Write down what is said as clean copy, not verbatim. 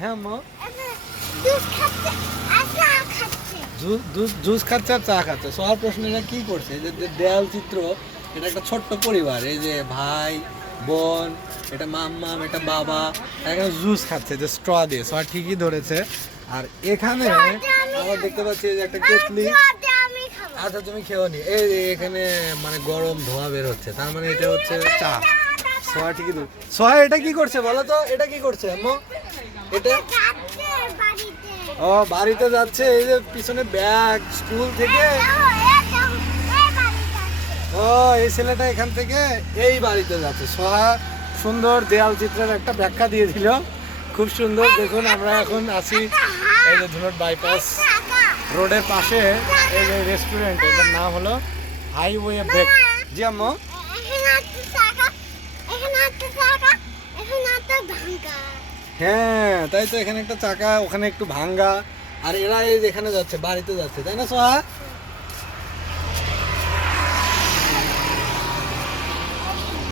হ্যাঁ আম্মু, জুস খাচ্ছে আর চা খাচ্ছে। জুস খাচ্ছে আর চা খাচ্ছে। সোহার প্রশ্ন, এটা কি করছে? এই যে দেয়াল চিত্র, এটা একটা ছোট্ট পরিবার, এই যে ভাই বোন, এটা মাম্মাম, এটা বাবা, এখানে জুস খাচ্ছে যে স্ট্র দিয়ে। সোহা ঠিকই ধরেছে। আর এখানে আমরা দেখতে পাচ্ছি যে একটা কেটলি। জুসটা আমি খাবো। আচ্ছা তুমি খেও নি। এই যে এখানে মানে গরম ধোয়া বের হচ্ছে, তার মানে এটা হচ্ছে চা। সোহা ঠিকই ধরে। সোহা এটা কি করছে বলো তো, এটা কি করছে আম্মু? এটা যাচ্ছে বাড়িতে। ও বাড়িতে যাচ্ছে। এই যে পিছনে ব্যাগ, স্কুল থেকে। ও এই ছেলেটা এখান থেকে এই বাড়িতে যাচ্ছে। সোহা সুন্দর দেয়াল চিত্রের একটা ব্যাখ্যা দিয়ে দিল, খুব সুন্দর। দেখুন আমরা এখন আছি এই যে ধুনট বাইপাস রোডের পাশে এই যে রেস্টুরেন্ট, এটার নাম হলো হাইওয়ে বেক। জি আম্মু, হ্যাঁ তাই তো, এখানে একটা চাকা, ওখানে একটু ভাঙ্গা। আর এরা এই যে এখানে যাচ্ছে, বাড়িতে যাচ্ছে, তাই না সোহা?